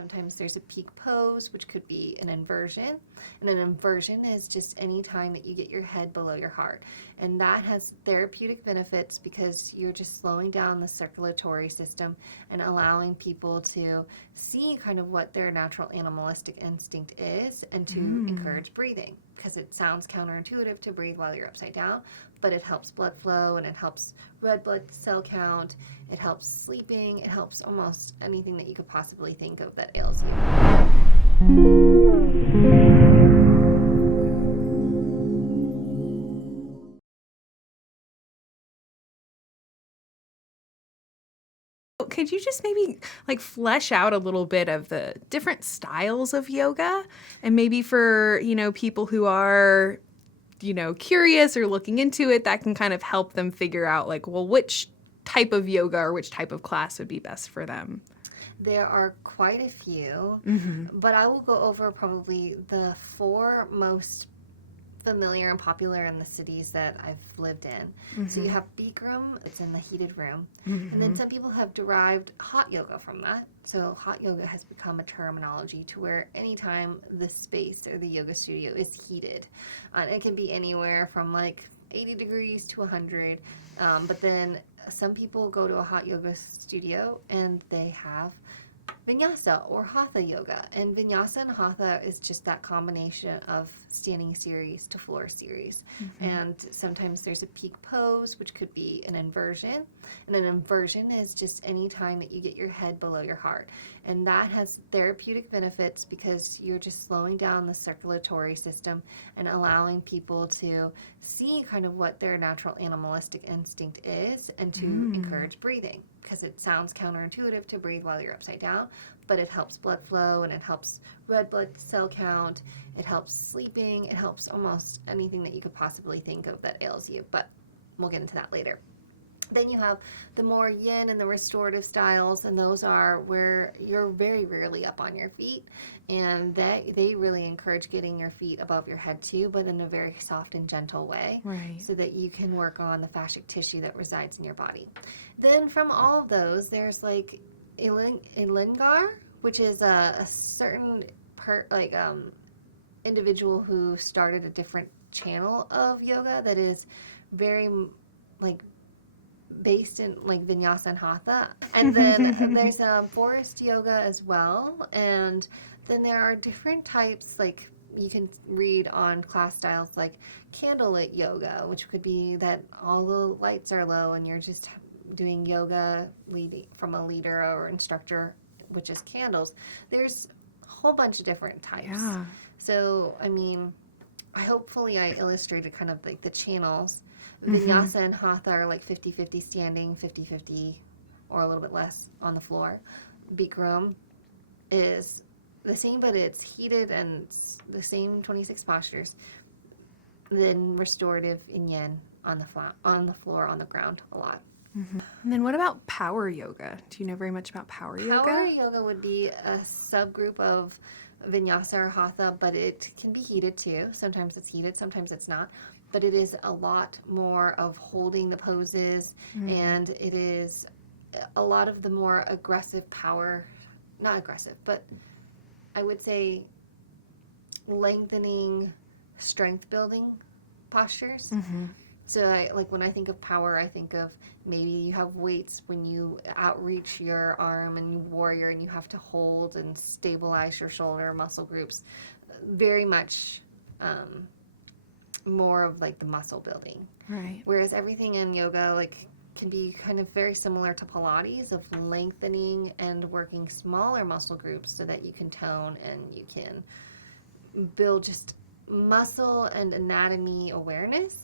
sometimes there's a peak pose, which could be an inversion. And an inversion is just any time that you get your head below your heart. And that has therapeutic benefits because you're just slowing down the circulatory system and allowing people to see kind of what their natural animalistic instinct is and to encourage breathing, because it sounds counterintuitive to breathe while you're upside down, but it helps blood flow and it helps red blood cell count, it helps sleeping, it helps almost anything that you could possibly think of that ails you. Could you just maybe like flesh out a little bit of the different styles of yoga, and maybe for, people who are, curious or looking into it, that can kind of help them figure out like, well, which type of yoga or which type of class would be best for them? There are quite a few, but I will go over probably the 4 most familiar and popular in the cities that I've lived in. So you have Bikram, it's in the heated room. And then some people have derived hot yoga from that. So hot yoga has become a terminology to where anytime the space or the yoga studio is heated, it can be anywhere from like 80 degrees to 100. But then some people go to a hot yoga studio and they have Vinyasa or Hatha yoga. And Vinyasa and Hatha is just that combination of standing series to floor series. And sometimes there's a peak pose, which could be an inversion. And an inversion is just any time that you get your head below your heart. And that has therapeutic benefits because you're just slowing down the circulatory system and allowing people to see kind of what their natural animalistic instinct is and to encourage breathing, because it sounds counterintuitive to breathe while you're upside down, but it helps blood flow and it helps red blood cell count, it helps sleeping, it helps almost anything that you could possibly think of that ails you, but we'll get into that later. Then you have the more yin and the restorative styles, and those are where you're very rarely up on your feet, and they really encourage getting your feet above your head too, but in a very soft and gentle way, so that you can work on the fascic tissue that resides in your body. Then from all of those, there's like Iyengar, which is a certain individual who started a different channel of yoga that is very like based in like Vinyasa and Hatha. And then there's forest yoga as well. And then there are different types, like you can read on class styles like candlelit yoga, which could be that all the lights are low and you're just doing yoga from a leader or instructor, which is candles. There's a whole bunch of different types. Yeah. So, I mean, hopefully I illustrated kind of like the channels. Vinyasa and Hatha are like 50-50 standing, 50-50 or a little bit less on the floor. Bikram is the same, but it's heated and it's the same 26 postures. Then restorative in yin on the floor, on the ground a lot. And then what about power yoga? Do you know very much about power yoga? Power yoga would be a subgroup of Vinyasa or Hatha, but it can be heated too. Sometimes it's heated, sometimes it's not. But it is a lot more of holding the poses, and it is a lot of the more aggressive power, not aggressive, but I would say lengthening, strength building postures. So when I think of power, I think of maybe you have weights when you outreach your arm and you warrior and you have to hold and stabilize your shoulder muscle groups. Very much more of like the muscle building. Right. Whereas everything in yoga can be kind of very similar to Pilates, of lengthening and working smaller muscle groups so that you can tone and you can build just muscle and anatomy awareness.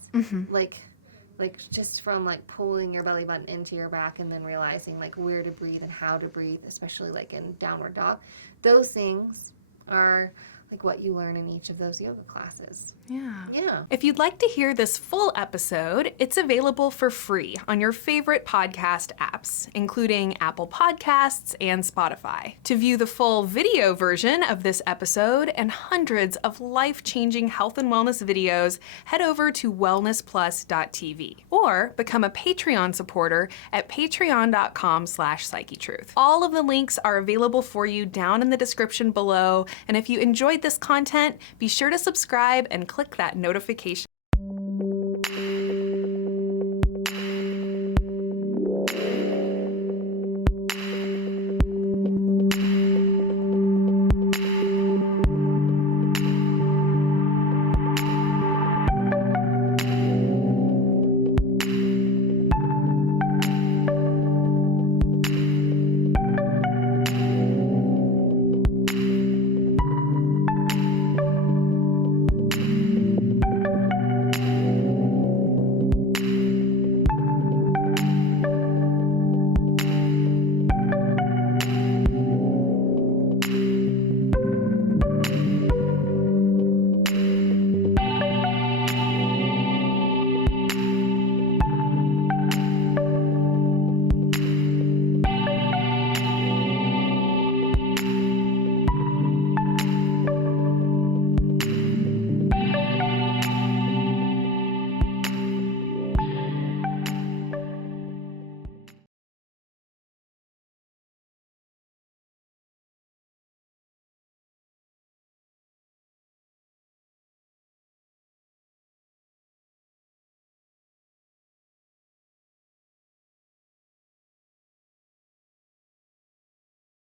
Like just from like pulling your belly button into your back and then realizing like where to breathe and how to breathe, especially like in downward dog. Those things are like what you learn in each of those yoga classes. Yeah. Yeah. If you'd like to hear this full episode, it's available for free on your favorite podcast apps, including Apple Podcasts and Spotify. To view the full video version of this episode and hundreds of life-changing health and wellness videos, head over to wellnessplus.tv or become a Patreon supporter at patreon.com/Psychetruth. All of the links are available for you down in the description below, and if you enjoyed this content, be sure to subscribe and click that notification